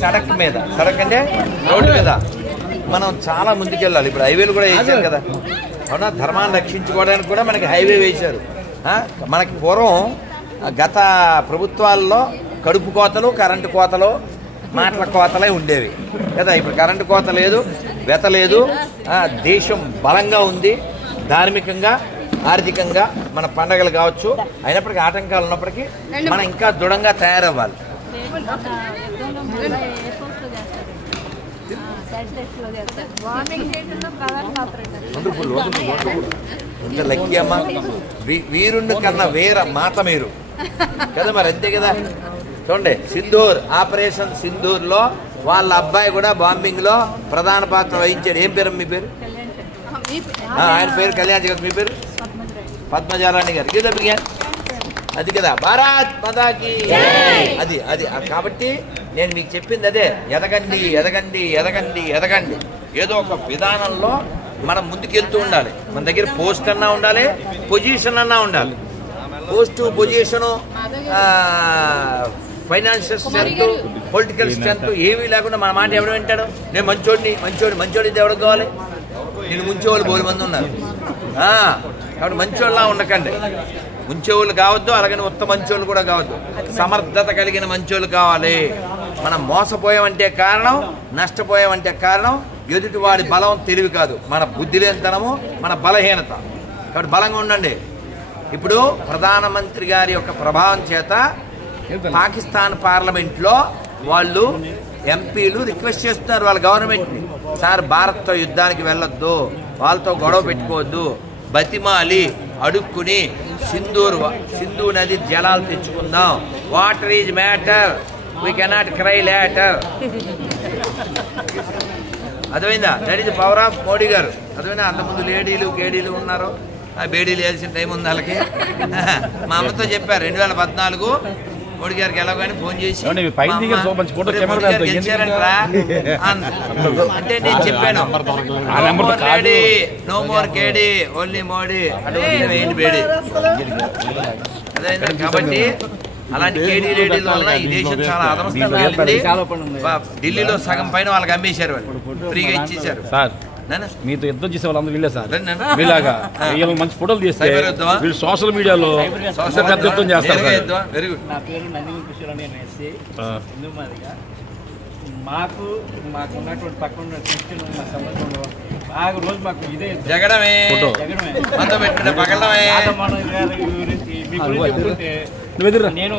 సడక్ మీద, సడక్ అంటే రోడ్డు మీద మనం చాలా ముందుకెళ్ళాలి. ఇప్పుడు హైవేలు కూడా వేసారు కదా, అవునా? ధర్మాన్ని రక్షించుకోవడానికి కూడా మనకి హైవే వేశారు. మనకి పూర్వం గత ప్రభుత్వాల్లో కడుపు కోతలు, కరెంటు కోతలు, మాటల కోతలే ఉండేవి కదా. ఇప్పుడు కరెంటు కోత లేదు, వెత లేదు. దేశం బలంగా ఉంది, ధార్మికంగా, ఆర్థికంగా. మన పండగలు కావచ్చు, అయినప్పటికీ ఆటంకాలు ఉన్నప్పటికీ మనం ఇంకా దృఢంగా తయారవ్వాలి. లక్కీ అమ్మ, వీరుణ్ణి కన్నా వేర మాట మీరు కదా, మరి అంతే కదా. చూడండి, సింధూర్, ఆపరేషన్ సింధూర్ లో వాళ్ళ అబ్బాయి కూడా బాంబింగ్ లో ప్రధాన పాత్ర వహించాడు. ఏం పేరు మీ పేరు? ఆయన పేరు కళ్యాణ్ గారు, మీ పేరు పద్మజారాణి గారు. అది కదా, భారత్ మాతాకి అది అది కాబట్టి నేను మీకు చెప్పింది అదే. ఎదగండి, ఎదగండి, ఎదగండి, ఎదగండి. ఏదో ఒక విధానంలో మనం ముందుకెళ్తూ ఉండాలి. మన దగ్గర పోస్ట్ అన్నా ఉండాలి, పొజిషన్ అన్నా ఉండాలి. Post, position, financial strength, political strength ఏమీ లేకుండా మన మాట ఎవడు వింటాడు? నేను మంచోడిని, మంచోడి ఎవరికి కావాలి? నేను ముంచేవాళ్ళు బోలు మంది ఉన్నారు. కాబట్టి మంచోళ్ళలా ఉండకండి. ముంచేవాళ్ళు కావద్దు, అలాగని ఉత్త మంచోళ్ళు కూడా కావద్దు. సమర్థత కలిగిన మంచోళ్ళు కావాలి. మనం మోసపోయామంటే కారణం, నష్టపోయామంటే కారణం ఎదుటి వాడి బలం, తెలివి కాదు, మన బుద్ధి లేనితనము, మన బలహీనత. కాబట్టి బలంగా ఉండండి. ఇప్పుడు ప్రధానమంత్రి గారి యొక్క ప్రభావం చేత పాకిస్తాన్ పార్లమెంట్లో వాళ్ళు ఎంపీలు రిక్వెస్ట్ చేస్తున్నారు వాళ్ళ గవర్నమెంట్ని, సార్ భారత్తో యుద్ధానికి వెళ్ళొద్దు, వాళ్ళతో గొడవ పెట్టుకోవద్దు, బతిమాలి అడుక్కుని సింధు నది జలాలు తెచ్చుకుందాం. Water is matter, we cannot cry later. అర్థమైందా? That is power of Modi garu. అర్థమైనా? అంతకుముందు లేడీలు కేడీలు ఉన్నారు, ఆ బేడీలు వేయాల్సిన టైం ఉంది వాళ్ళకి. మా అమ్మతో చెప్పారు 2014 మోడీ గారికి ఎలాగని ఫోన్ చేసి గెలిచారంటరా అంటే నేను చెప్పాను, నో మోర్ కేడీ, ఓన్లీ మోడీ. అటువంటి బేడీ. అదే కాబట్టి అలాంటి కేడీ లేడీల వల్ల ఈ దేశం చాలా అధమస్థానం వెళ్ళింది. ఢిల్లీలో సగం పైన వాళ్ళకి అమ్మేశారు, వాళ్ళు ఫ్రీగా ఇచ్చేసారు. మీతో యుద్ధం చేసే వాళ్ళందరూ వీళ్ళే సార్. మీలాగా వీళ్ళు మంచి ఫోటోలు చేస్తే వీళ్ళు సోషల్ మీడియాలో పెద్ద యుద్ధం చేస్తారు. Very good. నా పేరు నందిని కిషోర్ అని, హిందూ మాదిగా. మాకున్నటువంటి పక్కన క్రిస్టియన్ మా సంబంధంలో బాగా రోజు మాకు ఇదే జగడమే పగలమే. నేను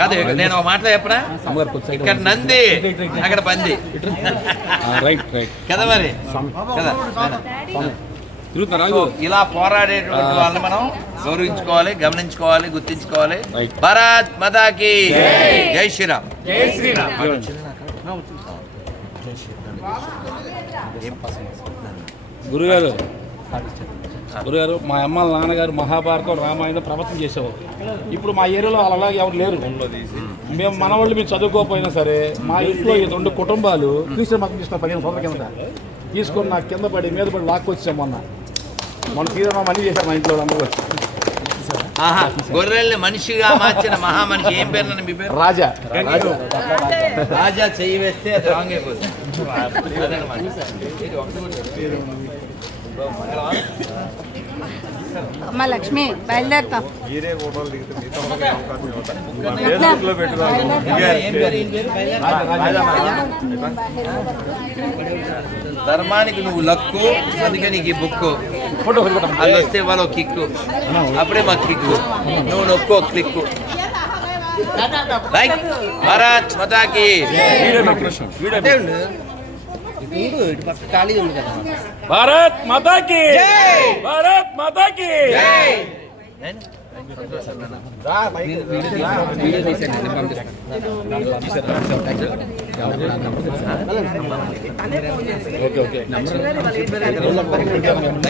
కాదు, నేను ఒక మాటలో చెప్పనా, ఇక్కడ నంది, అక్కడ పంది కదా. మరి ఇలా పోరాడేటువంటి వాళ్ళని మనం గౌరవించుకోవాలి, గమనించుకోవాలి, గుర్తించుకోవాలి. భారత్ మాతాకి జై శ్రీరామ్. జై శ్రీరామ్. గురుగారు, మా అమ్మ నాన్నగారు మహాభారతం, రామాయణం ప్రవచనం చేసేవారు. ఇప్పుడు మా ఏరియాలో అలా ఎవరు లేరు. మేము మనవాళ్ళు మేము చదువుకోకపోయినా సరే మా ఇంట్లో ఈ 2 కుటుంబాలు క్రీస్తు మతం తీసుకున్న 15 సంవత్సరాల కింద తీసుకొని నాకు కింద పడి మీద పడి లాక్కొచ్చాం. మన తీరా మనీ చేశారు మా ఇంట్లో అందరూ వచ్చి. గొర్రెల్ని మనిషిగా మార్చిన మహామనిషి. ఏం పేరు మీ పేరు? రాజా. రాజా చెయ్యి వేస్తే అది రాంగ్ అయిపోతుంది. అమ్మ లక్ష్మి బయలుదేరుతాం. ధర్మానికి నువ్వు లక్కు, అందుకే నీకు ఈ బుక్కు. అది వస్తే వాళ్ళు కిక్కు, అప్పుడే మాకు కిక్కు. నువ్వు నొక్కో క్లిక్కు. లైక్ భారత్ మాతాకి. భారత్ మాతాకి, భారత్ మాతాకి.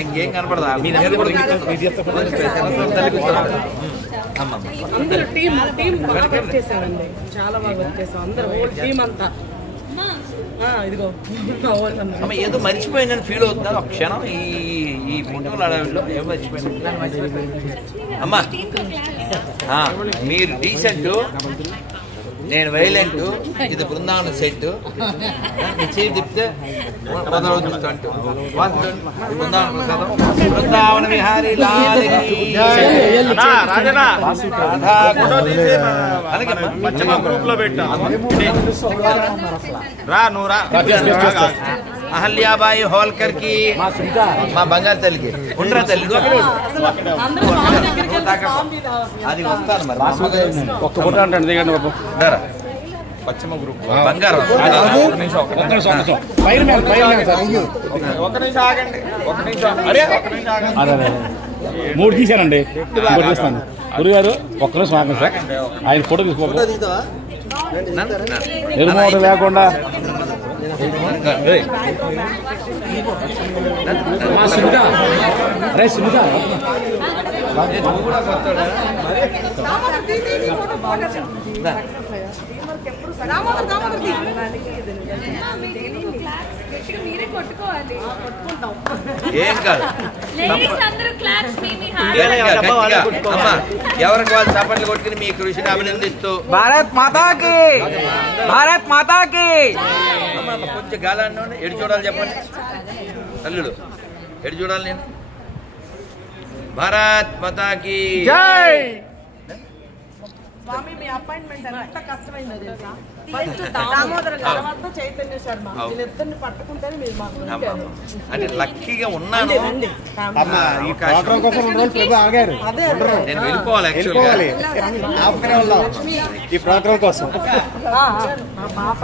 ఇంకేం కనపడదా? చాలా బాగా వర్క్ చేసాం అందరూ, టీం అంతా. ఏదో మర్చిపోయిందని ఫీల్ అవుతున్నారు ఒక క్షణం. ఈ ఫోటోల అడవిలో ఏం మర్చిపోయింది అమ్మా? మీరు డీసెంట్ నేను వైలెంట్, ఇది బృందావన సెట్. చేయి తిప్పితే మొదలవుతుంటూ బృందావన విహారీ గ్రూప్ లో పెట్టా. అహల్యాబాయి హోల్కర్ కి మా బంగారు తల్లికి ఉండరా తల్లి అది వస్తాను మరి ఒక్క ఫోటో అంటే దిగండి బాబు. పశ్చిమ గ్రూప్ బంగారం. మూడు తీశానండి, ఇంకోటి తీస్తాను. గురుగారు ఒక్క నిమిషం ఆగండి సార్, ఆయన ఫోటో తీసుకోండి. నిర్మోట లేకుండా సుమిత, అరే సుమిత ఏం కాదు, ఎవరికి వాళ్ళు చప్పట్లు కొట్టుకుని మీ కృషిని అభినందిస్తూ భారత్ మాతాకి, భారత్ మాతాకి. కొంచెం గాలాన్ని ఎడు చూడాలి చెప్పండి తల్లుడు, ఎడు చూడాలి నేను. భారత్ మాతాకి జై. స్వామి మీ అపాయింట్మెంట్ ఎంత కష్టమైందో తెలుసా? ఫస్ట్ దామోదర తర్వాత చైతన్య శర్మ వీళ్ళిద్దరిని పట్టుకుంటేనే మీరు మాకు దొరికారు. అంటే లక్కీగా ఉన్నాను. రండి. అదే నేను వెళ్ళిపోవాలి యాక్చువల్లీ. ఈ ప్రోగ్రామ్ కోసం మా పాప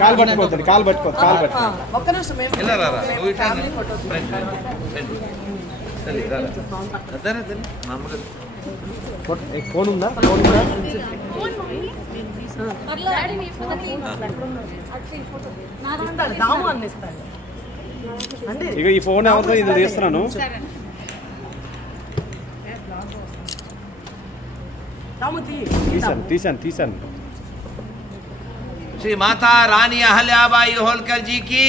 కాలు పట్టుకోవద్దు, కాలు పట్టుకోవద్దు, కాలు పట్టుకో. ఒక్క నిమిషం మేము ఇలా రారా నువ్వు ఇట్లా ఫ్యామిలీ ఫోటో మా అమ్మగారు ఫోన్ ఉందా? ఫోన్ ఉందా? దాము అందిస్తాడు అంటే ఇక ఈ ఫోన్ ఎవరితో ఇది తీస్తున్నాను. దాము తీసాను. శ్రీ మాతా రాణి అహల్యాబాయి హోల్కర్ జీ కి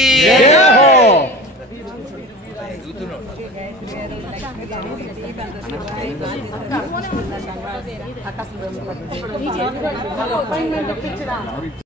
అపాయింట్మెంట్